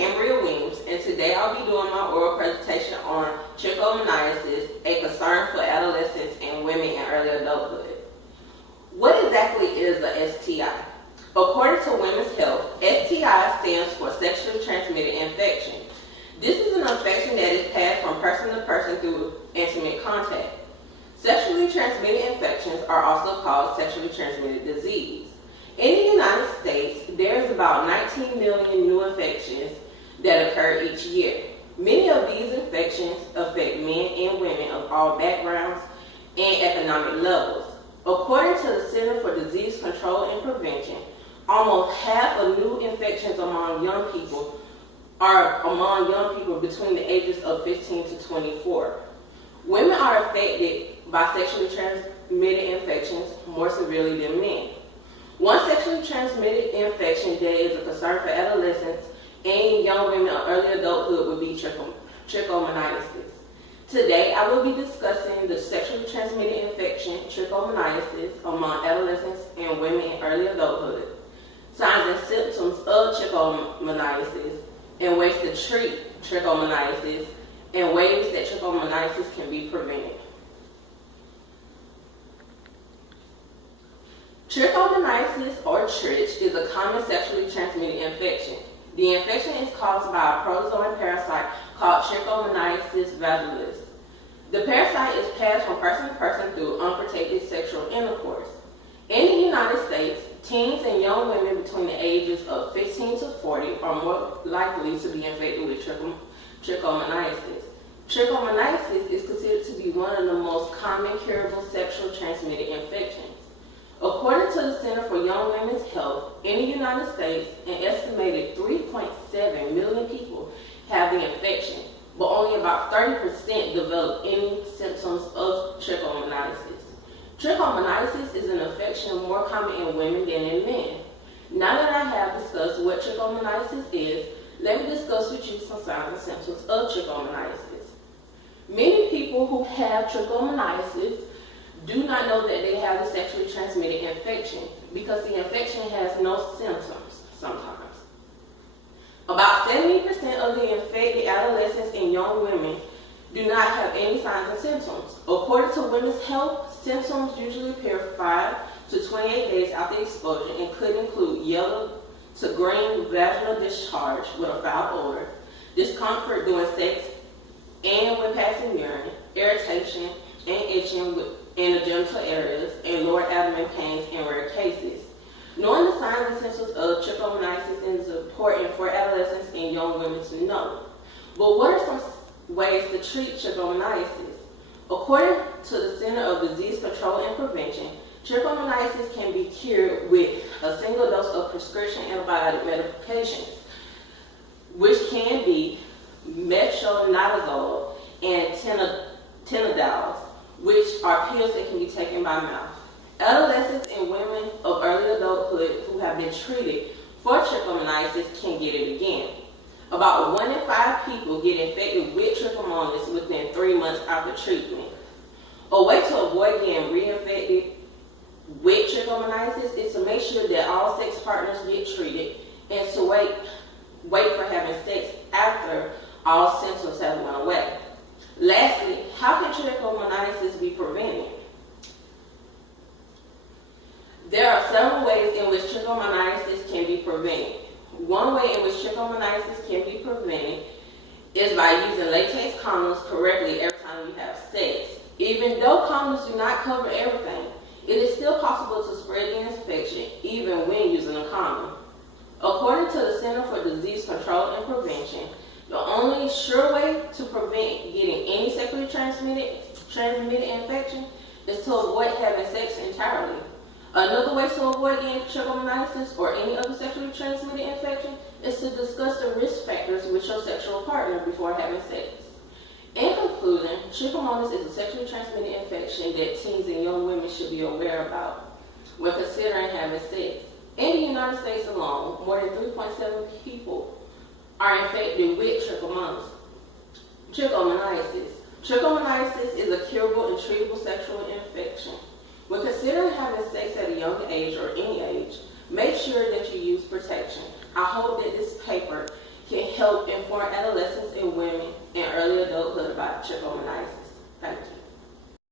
And today I'll be doing my oral presentation on trichomoniasis, a concern for adolescents and women in early adulthood. What exactly is a STI? According to Women's Health, STI stands for sexually transmitted infection. This is an infection that is passed from person to person through intimate contact. Sexually transmitted infections are also called sexually transmitted disease. In the United States, there's about 19 million new infections that occur each year. Many of these infections affect men and women of all backgrounds and economic levels. According to the Center for Disease Control and Prevention, almost half of new infections among young people are among young people between the ages of 15 to 24. Women are affected by sexually transmitted infections more severely than men. One sexually transmitted infection that is a concern for adolescents and young women of early adulthood would be trichomoniasis. Today, I will be discussing the sexually transmitted infection, trichomoniasis, among adolescents and women in early adulthood, signs and symptoms of trichomoniasis, and ways to treat trichomoniasis, and ways that trichomoniasis can be prevented. Trichomoniasis, or trich, is a common sexually transmitted infection. The infection is caused by a protozoan parasite called Trichomoniasis vaginis. The parasite is passed from person to person through unprotected sexual intercourse. In the United States, teens and young women between the ages of 15 to 40 are more likely to be infected with trichomoniasis. Trichomoniasis is considered to be one of the most common curable sexually transmitted infections. According to the Center for Young Women's Health, in the United States, an estimated 3.7 million people have the infection, but only about 30% develop any symptoms of trichomoniasis. Trichomoniasis is an infection more common in women than in men. Now that I have discussed what trichomoniasis is, let me discuss with you some signs and symptoms of trichomoniasis. Many people who have trichomoniasis do not know that they have the sexually transmitted infection because the infection has no symptoms sometimes. About 70% of the infected adolescents and young women do not have any signs and symptoms. According to Women's Health, symptoms usually appear 5 to 28 days after exposure and could include yellow to green vaginal discharge with a foul odor, discomfort during sex and when passing urine, irritation and itching in the genital areas, and lower abdomen pains in rare cases. Knowing the signs and symptoms of trichomoniasis is important for adolescents and young women to know. But what are some ways to treat trichomoniasis? According to the Center of Disease Control and Prevention, trichomoniasis can be cured with a single dose of prescription antibiotic medications, which can be metronidazole and tinidals, which are pills that can be taken by mouth. Adolescents and women of early adulthood who have been treated for trichomoniasis can get it again. About 1 in 5 people get infected with trichomoniasis within 3 months after treatment. A way to avoid getting reinfected with trichomoniasis is to make sure that all sex partners get treated and to wait for having sex after all symptoms have went away. Lastly, how can trichomoniasis be prevented? There are several ways in which trichomoniasis can be prevented. One way in which trichomoniasis can be prevented is by using latex condoms correctly every time you have sex. Even though condoms do not cover everything, it is still possible to spread the infection even when using a condom. According to the Center for Disease Control and Prevention, the only sure way to prevent getting any sexually transmitted infection is to avoid having sex entirely. Another way to avoid getting trichomoniasis or any other sexually transmitted infection is to discuss the risk factors with your sexual partner before having sex. In conclusion, trichomoniasis is a sexually transmitted infection that teens and young women should be aware about when considering having sex. In the United States alone, more than 3.7 people are infected with trichomoniasis. Trichomoniasis is a curable and treatable sexual infection. When considering having sex at a young age or any age, make sure that you use protection. I hope that this paper can help inform adolescents and women in early adulthood about trichomoniasis. Thank you.